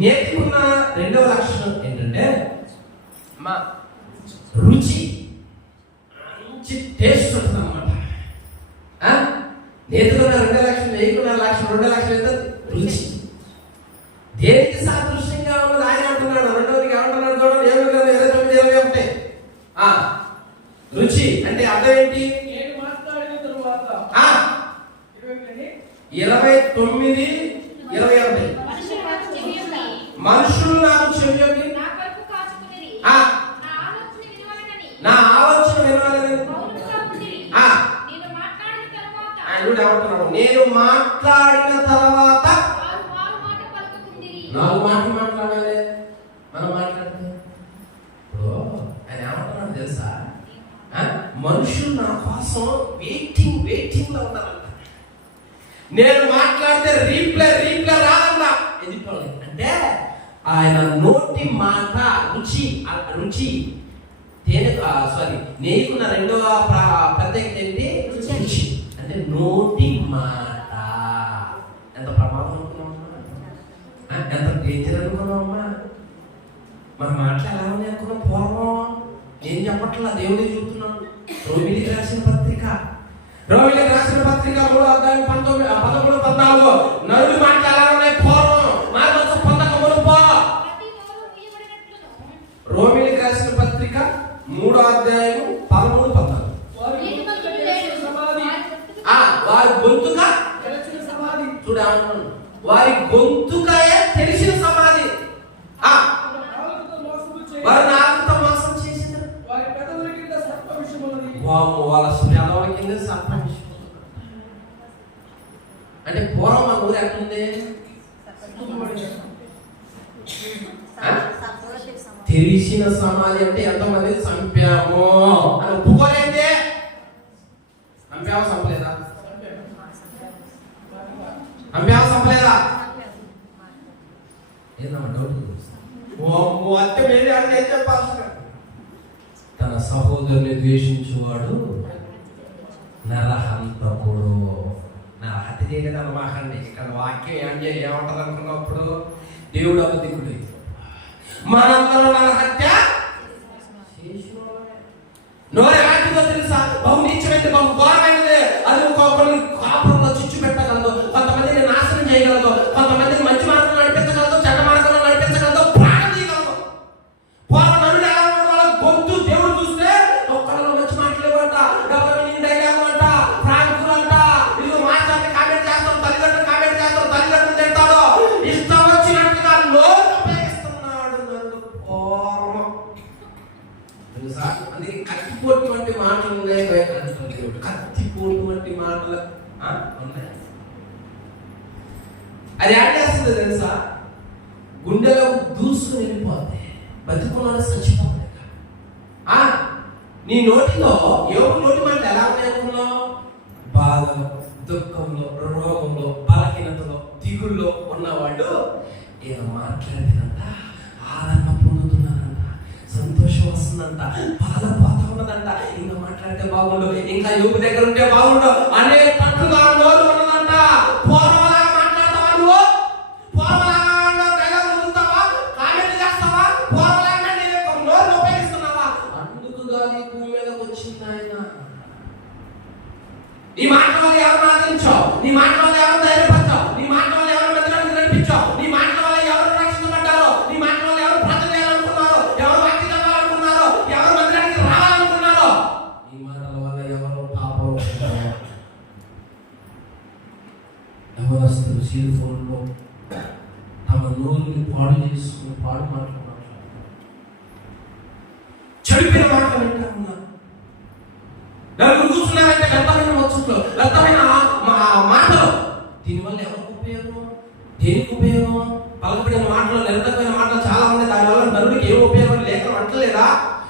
నేర్చుకున్న రెండవ లక్షణం ఏంటంటే మా రుచి, మంచి టేస్ట్ ఉంటుంది అన్నమాట. నేర్చుకున్న 2 లక్షలు, నేర్చుకున్న 1 లక్ష, 2 లక్షలు అయితే రుచి. దేనికి సాదృశ్యంగా ఉన్నది ఆయన అంటున్నాడు. రెండవది ఏమంటున్నాడు చూడండి, 7:29 రుచి అంటే అర్థం ఏంటి? 29:21 మనుషులు నాకు చెవియొగ్గి నా ఆలోచన వినాలని నేను మాట్లాడిన తర్వాత 4 మాటలు మాట్లాడాలి. మనం మాట్లాడితే ఇప్పుడు ఆయన ఏమంటున్నాడు తెలుసా? మనుషులు నా కోసం వెయిటింగ్ లో ఉన్నారంట. నేను మాట్లాడితే రీప్లై రాదంట ఎదుటి. అంటే ఆయన నోటి మాట రుచి నేర్చుకున్న రెండవ ప్రత్యేకత ఏంటి? రుచి. అంటే నోటి మాట ఎంత ప్రమాదం అనుకున్నామమ్మా, ఎంత డేంజర్ అనుకున్నామమ్మా. మనం మాట్లాడాలని అనుకున్నాం పూర్వం. నేను చెప్పట్లా, దేవుడే చెబుతున్నాను. రోమిలికి రాసిన పత్రిక 3:13-14 నరుడు మాట్లాడాలనే పూర్వం మార్గం పొందకమును పో. రోమిలికి రాసిన పత్రిక 3:13-14 వారి గొంతుగా చూడాలన్నాను. వారి గొంతుకయే తెలిసిన సమాధి. వారి నాలుగుతో మోసం చేసింది. వాళ్ళ పెదవుల కింద సర్ప విషం. అంటే పూర్వం మన ఊరు ఎట్లుంది? తెలిసిన సమాధి. అంటే ఎంతమంది చంపాము అని ఒప్పుకోలేదే. చంపలేదా? ఏదమ్మా డౌట్? అంటే వేరే అంటే ఏం చెప్పాల్సి? తన సహోదరుని ద్వేషించువాడు నరహంతకుడు. నరహత్య చేయలేదు అనమాకండి. ఇక్కడ వాక్యం ఏమంటారు అనుకున్నప్పుడు దేవుడు అబద్ధికుడు. మనందరూ నరహత్య నోరు ఎలాంటిదో తెలుసా? బహు నీచమైంది, బహు ఘోరమైనది. అది కొన్ని కాపురంలో చిచ్చు పెట్టగలదు, కొంతమందిని నాశనం చేయగలదు, కొంతమందిని మంచి మార్గంలో నడిపించగలదు, చెడ్డ మార్గంలో నడిపించగలదు, ప్రాణం తీయగలదు. నరుడు ఎలా వాళ్ళ గొంతు దేవుడు చూస్తే ఒక్కళ్ళలో మంచి మాట్లాడేవాట, డబ్బులు డైలాగులంట, ఫ్రాంకులంట, ఇది మాట్లాడి కామెంట్ చేస్తాం, తల్లిదండ్రులు కామెంట్ చేస్తాం, తల్లిదండ్రులు తింటాడు, ఇష్టం వచ్చినట్టుగా నోరు ఉపయోగిస్తున్నాడు నరుడు. అందుకే కత్తిపోటు వంటి మాటలు ఉన్నాయి. కత్తిపోటు వంటి మాటలు ఉన్నాయి. అది యాడ్ చేస్తుంది తెలుసా? గుండెలో దూసుకుని వెళ్ళిపోతే బతుకున్నాడు, చచ్చిపోతాడు. నీ నోటిలో ఎవరు నోటి మాట ఎలా ఉన్నాయనుకున్నావు? బాధలో, దుఃఖంలో, రోగంలో, బలహీనతలో, దిగుల్లో ఉన్నవాళ్ళు ఏదో మాట్లాడినంత ఆనంద పొందుతున్నారంట, సంతోషం వస్తుందంట, బాధ పోతా ఉన్నదంట. ఇంకా మాట్లాడితే బాగుండు, ఇంకా యోగు దగ్గర ఉంటే బాగుండు అనే పట్టుగా నోరు ఉన్నదంట. పూర్వలాగా మాట్లాడతావా? నువ్వు పూర్వలాగా డైలాగ్ వదులుతావా? కామెంట్ చేస్తావా? పూర్వలాగా నోరు ఉపయోగిస్తున్నావా? అందుకుగా నీ భూమి మీదకి వచ్చింది ఆయన. నీ మాట వల్ల ఎవరు ఆదరించావు? నీ మాట వల్ల ఎవరు ధైర్యపరచావు? నీ మాట వల్ల ఎవరు మందిరానికి నడిపించావు? నీ మాట వల్ల ఎవరు రక్షించబడ్డారో? నీ మాట వల్ల ఎవరు ప్రార్థన చేయాలనుకున్నారో? ఎవరు వాక్యం చదవాలనుకున్నారో? ఎవరు మందిరానికి రావాలనుకున్నారో? నీ మాటల వల్ల ఎవరు పాపం ఎవరస్తులు సెల్ ఫోన్లో తమ నోరుని పాడు చేసుకుని పాడు మాట్లాడుతున్నారు, చెడిపోయిన మాటలు వింటా ఉన్నారు. నలుగురు కూర్చున్నారంటే వ్యర్థమైన వచ్చుట్లో, వ్యర్థమైన మాటలు. దీనివల్ల ఎవరికి ఉపయోగం? దేనికి ఉపయోగం? పలకబడిన మాటలు, నిరర్థకమైన మాటలు చాలా ఉన్నాయి. దానివల్ల నలుగురికి ఏం ఉపయోగం? లేఖనం అంటలేదా?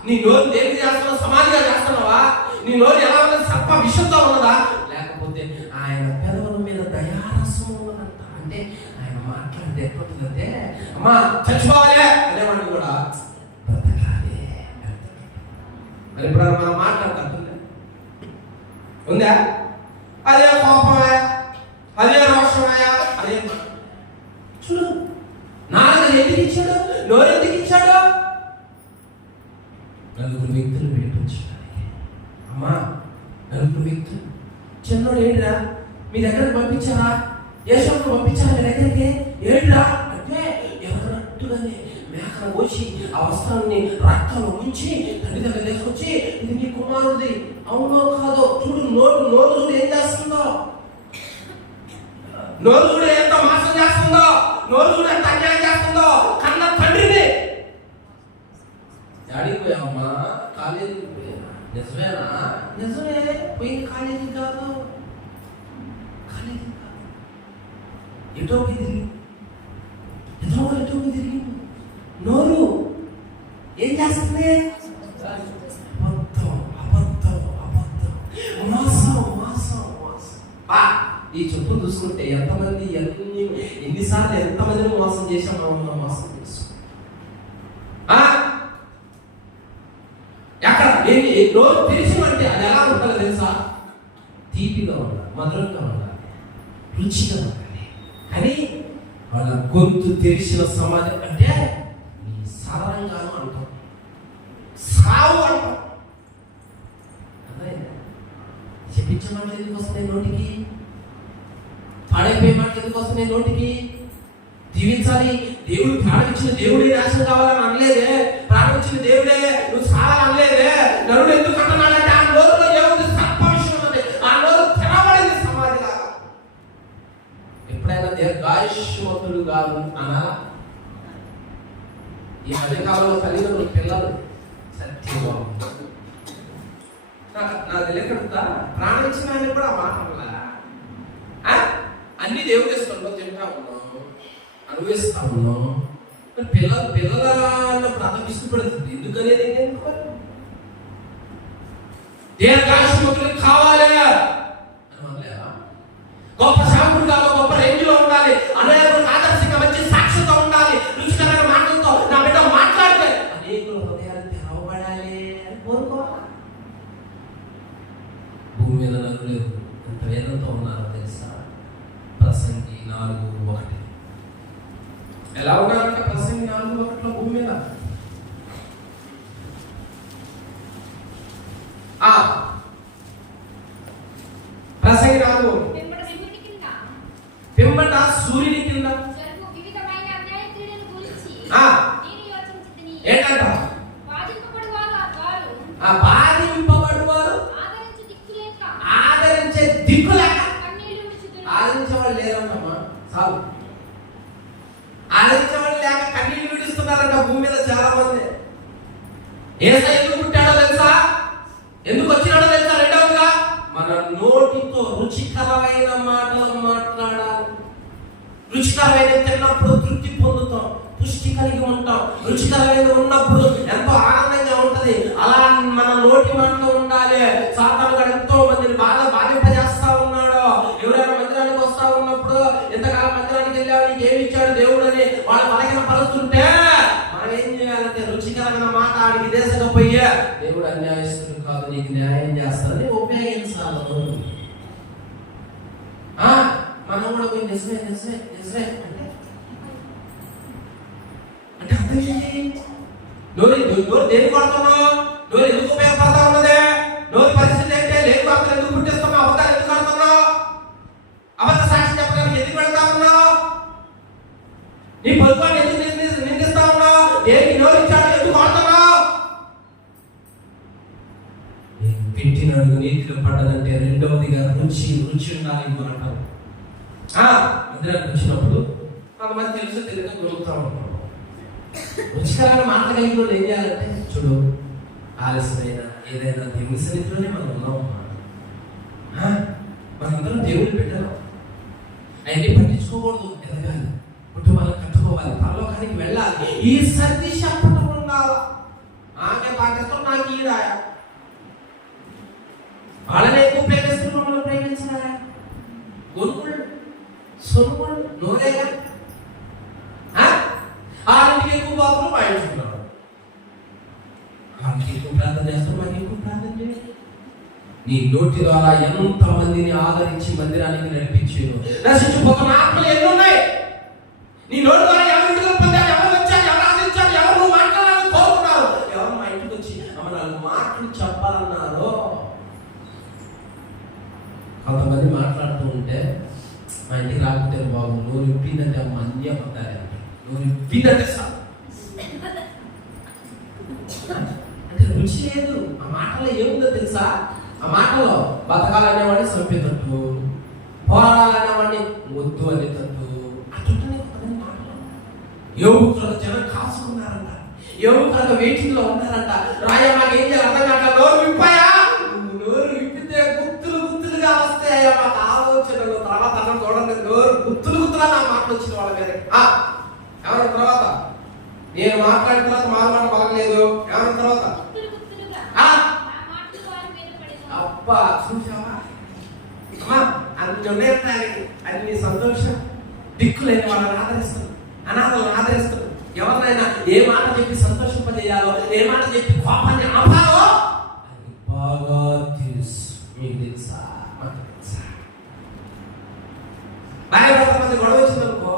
నీ నోరు దేనికి చేస్తున్నావు? సమాధిగా చేస్తున్నావా? నీ నోరు ఎలా ఉన్నది? సర్ప విషంతో ఉన్నదా? లేకపోతే ఆయన పెదవుల మీద దయారసం ఉన్నదంట. అంటే ఆయన మాట్లాడితే ఎప్పుడుందంటే అమ్మా చచ్చిపోవాలే అనేవాడిని కూడా బ్రతకాలి. మరి ఇప్పుడు మనం మాట్లాడతాం ఉందా? అదే కోపమా, అదే రోషమా, అదే చూడు. 4 అది ఎందుకు ఇచ్చాడు? నోరు ఎందుకు ఇచ్చాడు? నలుగురు వ్యక్తులు విడిపించడానికి. అమ్మా, నలుగురు వ్యక్తులు. చిన్నోడు ఏడురా, మీ దగ్గరకు పంపించారా? యేసును పంపించారా మీ దగ్గరికి? ఏడురా అంటే ఎవరన్నట్టుగానే మేకను కోసి ఆ వస్త్రాన్ని రక్తంలో ఉంచి తండ్రి దగ్గర తీసుకొచ్చి, ఇది నీ కుమారుడిది, అవునో కాదో చూడు. నోరు చూడు ఏం చేస్తుందో, నోరు చూడు ఎంత మోసం చేస్తుందో, నోరు చూడు ఎంత అన్యాయం చేస్తుందో. కన్న తండ్రిని అడిగిపోయామ్మా, కాలేజీకి పోయా. నిజమేనా? నిజమే, పోయింది కాలేజీ కాదు. ఎటోకి తిరిగి నోరు ఏం చేస్తుంది? ఈ చెప్పు చూసుకుంటే ఎంతమంది ఎన్నిసార్లు ఎంతమందిని మోసం చేశాం. మనం మోసం చేస్తాం. ఎక్కడ నోరు తెరిచిమంటే అది ఎలా ఉంటుందో తెలుసా? తీపిగా ఉండాలి, మధురంగా ఉండాలి, రుచిగా ఉండాలి. కానీ వాళ్ళ గొంతు తెరిచిన సమాజం అంటే నీ సాధారణంగాను అంటాం, సావు అంటాం. అదే చెప్పించే మాటలు ఎందుకు వస్తున్నాయి నోటికి? పాడైపోయే మాటలు ఎందుకు వస్తున్నాయి నోటికి? దీవించాలి, దేవుడు ప్రాణం ఇచ్చిన దేవుడే నాశనం కావాలని అనలేదే. ప్రాణం ఇచ్చిన దేవుడే నువ్వు సాగాలని అనలేదే. నరుడు ఎందుకు అంటున్నాడంటే ఆ నోరులో ఏముంది? సర్పవిషయం ఉంది. ఆ నోరు తెరబడింది సమాధిలాగా. ఎప్పుడైనా దీర్ఘాయుష్మంతుడు కాదు అనా? ఈ మధ్యకాలంలో తల్లిదండ్రులు పిల్లలు సత్యంగా నాకు తెలియకడుగుతా, ప్రాణం ఇచ్చిన ఆయన కూడా మాట్లాడాల. అన్ని దేవుడు చేస్తున్నాం, తింటా ఉన్నాం, అనుభవిస్తా ఉన్నాం. పిల్లలన్నప్పుడు అంత ఇష్టపడుతుంది. ఎందుకనేది దీర్ఘాయుష్మంతులు కావాలి అని అనలేదా? గొప్ప శాంపులు కావాలి, గొప్ప రేంజ్ లో ఉండాలి, అనేకులకు ఆదర్శంగా మంచి సాక్షితో ఉండాలి, రుచికరమైన మాటలతో నా బిడ్డ మాట్లాడితే అనేకుల హృదయాలు తెరవబడాలి అని కోరుకోవాలి. భూమి మీద నరులు ఎంత వేదంతో ఉన్నారో తెలుసా? ప్రసంగి 4:1 ఎలా ఉన్నారంటే ప్రసంగి 4:1 భూమి మీద ప్రసంగి 4 పిమ్మట సూర్యుని కింద ఏంటంట? బాధింపబడువారు ఆదరించే దిక్కు లేక, ఆదరించేవాళ్ళు లేరంటమ్మా. చాలు, ఆదరించేవాళ్ళు లేక కన్నీళ్ళు విడుస్తున్నారంట భూమి మీద చాలా మంది. యేసయ్య ఎందుకు పుట్టాడో తెలుసా? ఎందుకు వచ్చినాడో తెలుసా? రెండవదిగా మన నోటితో రుచికరమైన మాటలు మాట్లాడాలి. రుచికరమైన తిన్నప్పుడు తృప్తి పొందుతాం, పుష్టి కలిగి ఉంటాం. రుచికరమైన ఉన్నప్పుడు ఎంతో ఆనందంగా ఉంటది. అలా మన నోటి మాటలో ఉండాలి. సాతాను గారు ఎంతో మందిని బాధింపజేస్తా ఉన్నాడు. ఎవరైనా మందిరానికి వస్తా ఉన్నప్పుడు, ఎంతకాలం మందిరానికి వెళ్ళావు, నీకు ఏమి ఇచ్చాడు దేవుడు అని వాళ్ళు బలహీన పరుస్తుంటే మనం ఏం చేయాలంటే రుచికరమైన మాట ఆడికి దేశకపోయే దేవుడు అన్యాయస్తుడు కాదు, నీకు న్యాయం చేస్తాడని ఉపయోగించాలి. మనం కూడా పోయి నిజమే నిజమే నిజమే అంటే అర్థం ఏంటి? నోరు దేనికి వాడుతున్నావు? నోరు ఎందుకు ఉపయోగపడతా ఉన్నదే? నోరు పరిస్థితి ఏంటే? లేని వార్తలు ఎందుకు పుట్టిస్తున్నావు? అబద్ధాలు ఎందుకు ఆడుతున్నావు? అబద్ధ సాక్షి చెప్పడానికి ఎందుకు వెళ్తా ఉన్నావు? నీ పొదుపాన్ని ఎందుకు నిందిస్తా ఉన్నావు? దేనికి నోరు ఇచ్చాడు? ఎందుకు వాడుతున్నావు? పెట్టిన అడుగు నీతిలో పడ్డదంటే రెండవదిగా రుచి ఉండాలి మాట. మందిరానికి వచ్చినప్పుడు కొంతమంది తెలుసు తెలియక దొరుకుతూ ఉంటాం. రుచికరమైన మాటలు కలిగిన వాళ్ళు ఏం చేయాలంటే, చూడు ఆలస్యమైన ఏదైనా దేవుని సన్నిధిలోనే మనం ఉన్నాం. మనందరం దేవుని పెట్టాం. అవన్నీ పట్టించుకోకూడదు. ఎదగాలి, కుటుంబాలను కట్టుకోవాలి, పరలోకానికి వెళ్ళాలి. ఈ సర్ది చెప్పడం ఉండాలి. నాకే పాటిస్తాం, నాకు ఈ రాయా వాళ్ళనే ఎక్కువ ప్రేమిస్తున్న మమ్మల్ని ప్రేమించారా? గొనుకులు సొనుకులు నోరేగా ఆరింటికి ఎక్కువ బాబులు పాయించుకున్నాడు. ఆరింటికి ఎక్కువ ప్రార్థన చేస్తాం, మాకు ఎక్కువ ప్రార్థన చేయాలి. నీ నోటి ద్వారా ఎంత మందిని ఆదరించి మందిరానికి నడిపించారు. నశించిపోతున్న ఆత్మలు ఎన్ని ఉన్నాయి? నీ నోటి ద్వారా ఎవరు విడుదల పొందారు? మా ఇంటికి రాకపోతే బాబు నోరు విప్పిందంటే అమ్మ అన్నీ అమ్ముతారంటే నోరు విప్పిందంటే సార్ అంటే రుచి లేదు. ఆ మాటలో ఏముందో తెలుసా? ఆ మాటలో బతకాలనేవాడిని చంపేటట్టు, పోరాడాలనేవాడిని వద్దు అనేటట్టు అటుంటనే కొంతమంది మాటలు. యోగులకు జనం కాసుకున్నారంట, యోగులకు వెయిటింగ్ లో ఉన్నారంట. రాయ మాకు ఏం చేయాలి అర్థం కాక నోరు విప్పాయా, నోరు విప్పితే గుత్తులు గుత్తులుగా వస్తాయా మాకు ఆలోచనలు. తర్వాత అన్నం చూడండి, నోరు గుత్తులు గుత్తులా నా మాటలు వచ్చిన వాళ్ళ మీద. ఎవరి తర్వాత నేను మాట్లాడిన తర్వాత మాట పలకలేదు. ఎవరి తర్వాత అబ్బా చూసావా అమ్మా అన్ని ఉన్నాయి, అన్ని సంతోషం. దిక్కులేని వాళ్ళని ఆదరిస్తారు, అనాథలను ఆదరిస్తారు. ఎవరినైనా ఏ మాట చెప్పి సంతోషింపజేయాలో, ఏ మాట చెప్పి కోపాన్ని ఆపాలో అది బాగా తెలుసు. మీకు తెలుసా? మాకు తెలుసా? భార్య భర్త మధ్య గొడవ వచ్చిందనుకో,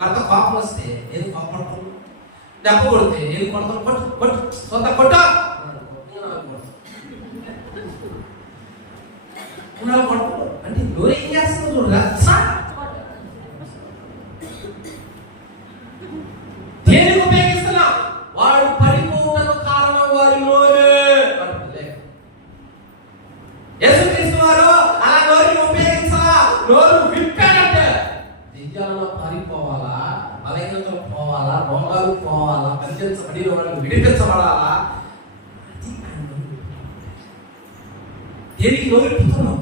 భర్త కోపం వస్తే ఏది కోపడతాం, దెబ్బ కొడితే ఏది కొడతాం, కొట్టు కొట్టు సొంత కొట్ట కొడతాడు. అంటే నోరు ఏం చేస్తున్నావు చూడు, రచ్చ. దేనికి ఉపయోగిస్తున్నా? వాడు పడిపోవడానికి కారణం వారిలోనే. యేసుక్రీస్తు వారు అలా నోరుని ఉపయోగించాలా? నోరు విప్పాడంటే దెయ్యాలలో పారిపోవాలా, బలహీనతలు పోవాలా, రోగాలు పోవాలా, పంచబడిన వాళ్ళు విడిపించబడాలా. దేనికి నోరు విప్పుతున్నాం?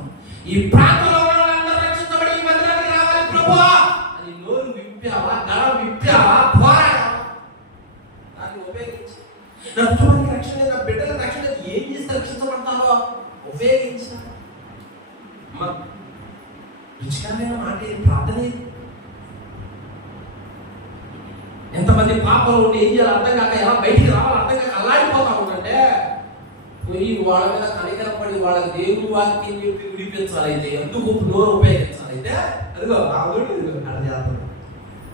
ఈ ప్రాంతంలో వాళ్ళందరూ రక్షించబడి ఈ మందిరానికి రావాలి ప్రభువా అని నోరు విప్పావా, గల విప్పావా, పోరాడా? దాన్ని ఉపయోగించి నా కుటుంబానికి రక్షణ, నా బిడ్డలకు రక్షణ ఏం చేస్తే రక్షించబడతారో ఉపయోగించా. రుచికరమైన మాట ప్రార్థన. ఎంతమంది పాపలు ఉండి ఏం చేయాలి అర్థం కాక, ఎలా బయటికి రావాలి అర్థం కాక అల్లాడిపోతా ఉందంటే పోయి వాళ్ళ మీద కనికరపడి వాళ్ళకి దేవుని వాక్యం చెప్పి విడిపించాలి. అయితే ఎందుకు నోరు ఉపయోగించాలి? అయితే అదిగో రావుడు అలా చేస్తాడు.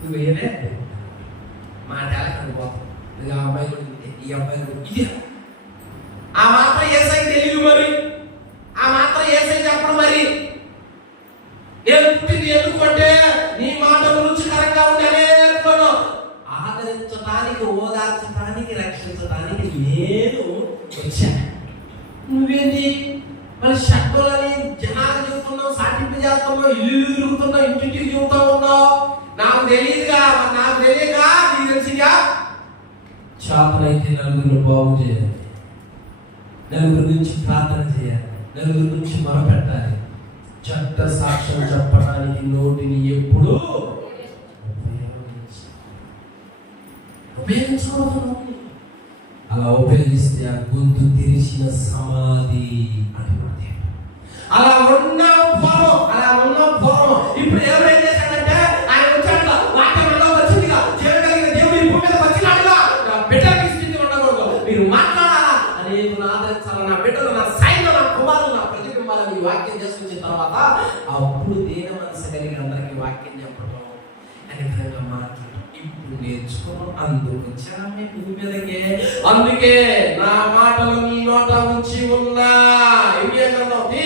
నువ్వు ఏదే మాట అనుకోతాం. ఇది ఆ అమ్మాయి కూడా ఈ అబ్బాయి కూడా ఇది ఆ మాత్రం ఏసై తెలియదు. మరి ఆ మాత్రం ఏసై చెప్పడం. మరి నేను పుట్టింది ఎందుకంటే నీ మాటలు రుచికరంగా ఉంటేనే నేర్చుకోను. ఆదరించడానికి, ఓదార్చడానికి, రక్షించడానికి నేను వచ్చాను. నువ్వేంటి మరి షట్టులని జనాలు చెబుతున్నావు, సాటింపు చేస్తున్నావు, ఇల్లు తిరుగుతున్నావు, ఇంటింటికి చెబుతా ఉన్నావు. నాకు తెలియదుగా, నాకు తెలియక నీకు తెలిసిగా. చేతనైతే నలుగురిని బాగు చేయాలి, నలుగురి నుంచి ప్రార్థన చేయాలి, నలుగురి నుంచి మొరపెట్టాలి. చెడ్డ సాక్ష్యం చెప్పడానికి నోటిని ఎప్పుడు ఉపయోగించకూడదు. అలా ఉపయోగిస్తే ఆ గొంతు తెరిచిన సమాధి అంటే అలా ఉన్న పూర్వం, అలా ఉన్న పూర్వం. ఇప్పుడు ఎవరేం చేశాడంటే ఆయన వచ్చాడుగా, వాక్యంలో వచ్చిందిగా, చేయగలిగిన దేవుడు ఈ భూమి మీద వచ్చినాడుగా. నా బిడ్డలకి స్థితి ఉండకూడదు, మీరు మాట్లాడాలా, అనేకులను ఆదరించాలా, నా బిడ్డలు, నా సైన్యం, నా కుమారులు, నా ప్రతిబింబాలను ఈ వాక్యం చేసుకొచ్చిన తర్వాత అప్పుడు దేన మనసు కలిగి అందరికీ వాక్యం చెప్పడం అనే విధంగా మాట్లాడటం ఇప్పుడు నేర్చుకోవడం. అందుకు వచ్చామే భూమి మీదకే. అందుకే నా మాటలు నీ నోట ఉంచి ఉన్నా. 1:9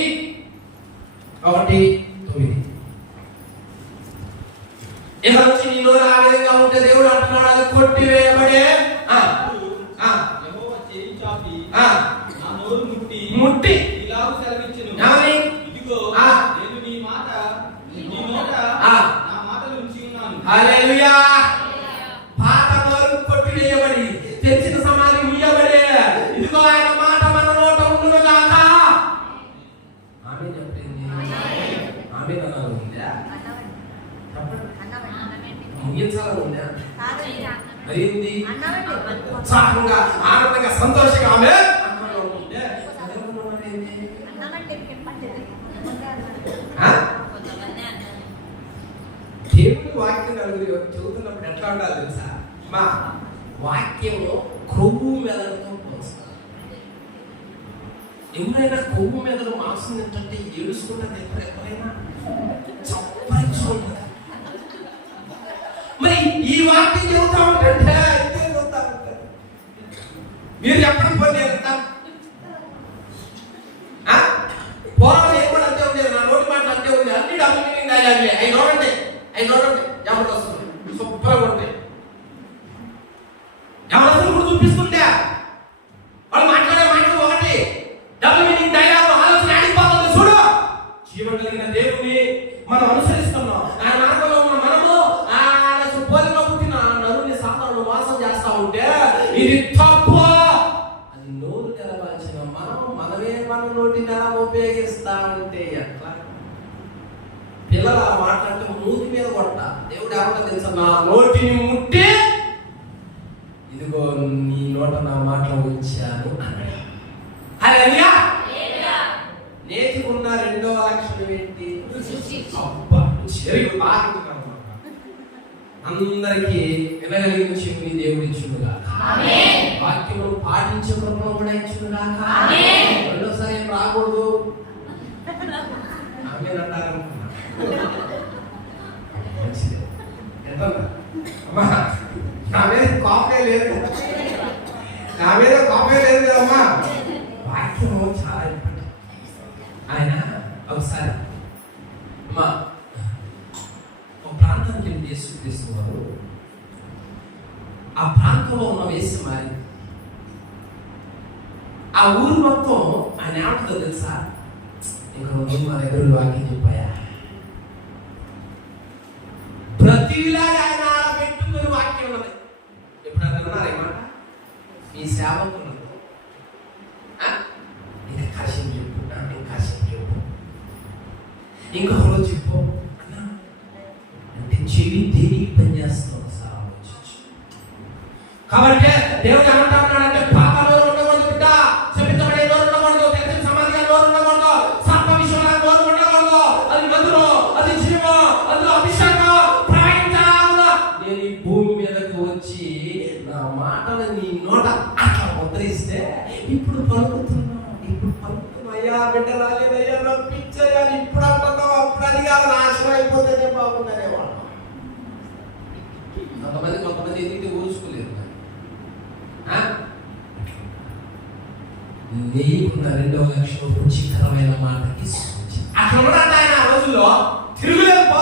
ఇక నుంచి నీ నోరు ఆ విధంగా ఉంటే దేవుడు అంటున్నాడు అది కొట్టివేయబడే. ముట్టి ఇలాగ సెలవిచ్చెను, ఇదిగో నేను నీ మాట నీ నోట నా మాటలు ఉంచి ఉన్నాను. హల్లెలూయా. పాత నోరు కొట్టివేయబడి, తెచ్చిన సమాధి ముయ్యబడే. ఇదిగో ఆయన మాట మన నోట ఉండును గాక. ఆమేన్ చెప్పింది. ఆమేన్ అన్నారు. ఉందా? ముగించాలని ఉందా? మరి ఏంది? ఉత్సాహంగా, ఆనందంగా, సంతోషంగా ఆమె దేవుని వాక్యం నలుగురు చదువుతున్నప్పుడు ఎట్లా ఉండాలి తెలుసా? మా వాక్యంలో కొవ్వు మెదడుతో పోస్తారు. ఎవరైనా కొవ్వు మెదడు మాంసం ఏంటంటే ఏడుచుకుంటుంది. ఎప్పుడైనా చప్పరించుకుంటుంది. మరి ఈ వాక్యం చెబుతా ఉంటే మీరు ఎప్పటికి పోనీ వెళ్తా పూర్వం ఏం కూడా అంతే ఉంది. నా నోటి మాటలు అంతే ఉంది. అన్ని డబ్బులు అవి చూపిస్తుంటే వాళ్ళు మాట్లాడే మాటలు ఒకటి డబుల్ మీనింగ్ డైలాగ్ ఆలోచన ఆడిపోతుంది. చూడు, జీవం కలిగిన దేవుని మనం అనుసరిస్తున్నాం. ఆయన మార్గంలో ఉన్న మనము ఆయన పోలిలో పుట్టిన నరుని సాతాను మోసం చేస్తా ఉంటే ఇది తప్పు. అది నోరు తెరవాల్సిన మనమే మన నోటిని ఎలా ఉపయోగిస్తా ఉంటే ఎట్లా? పిల్లలు ఆ మాట్లాడితే మూతి మీద కొట్ట. దేవుడు ఏమంటా తెలుసా? నా నోటిని ముట్టి ఇదిగో నీ నోట నా మాటలు ఉంచాను అన్నాడు. హల్లెలూయా. నేర్చుకున్న రెండవ లక్షణం ఏంటి? అందరికీ వినగలిగిన చెవిని దేవుడు ఇచ్చునుగా, వాక్యము పాటించే కృపను కూడా ఇచ్చునుగా. రెండోసారి ఏం రాకూడదు అంటారు. నా మీద కాపే లేదు, నా మీద కాపే లేదు కదమ్మా. వాక్యము చాలా ఇంపార్టెంట్. ఆయన ఒకసారి అమ్మా ఒక ప్రాంతానికి వెళ్ళి యేసుక్రీస్తున్నారు. ఆ ప్రాంతంలో ఉన్న వేసి మారి ఆ ఊరు మొత్తం ఆయన ఏమంటుందో తెలుసా? ఇంకా మా దగ్గర వాక్యం చెప్పాయా? ప్రతిలాగా ఆయన పెట్టుకుని వాక్యం ఉన్నది. ఎప్పుడన్నా విన్నారేమాట? మీ సేవకులు ఇంకా కాశం చెప్పు, ఇంకా కాశం చెప్పు, ఇంకొకరు చెప్పు అన్నా అంటే చెవి దేనికి పనిచేస్తున్నావు సార్ ఆలోచించు. కాబట్టి దేవుడు ఏమంటున్నాడంటే పాప నోరు ఉండకూడదు, బిడ్డ చెప్పించబడే నోరు ఉండకూడదు, తెలిసిన సమాధిగా నోరు ఉండకూడదు, సర్ప విషయంలో నోరు ఉండకూడదు. అది మధురం, అది జీవం, అందులో అభిషేకం ప్రవహించాలి. నేను ఈ భూమి మీదకి వచ్చి నా మాటలు నీ నోట అట్లా ముద్రిస్తే ఇప్పుడు పలుకుతున్నావు, ఇప్పుడు పలుకుతున్నావు. అయ్యా బిడ్డ రాలేదయ్యా, నొప్పించయ్యా, ఇప్పుడు అంటున్నావు, అప్పుడు అది కాదు, నాశనం అయిపోతేనే బాగుందనేవాడు. కొంతమంది ఎందుకు ఊరుసుకోలేదు. నీకున్న రెండవ లక్షణం రుచికరమైన మాటకి అట్లా కూడా ఆయన ఆ రోజుల్లో తిరుగులేదు.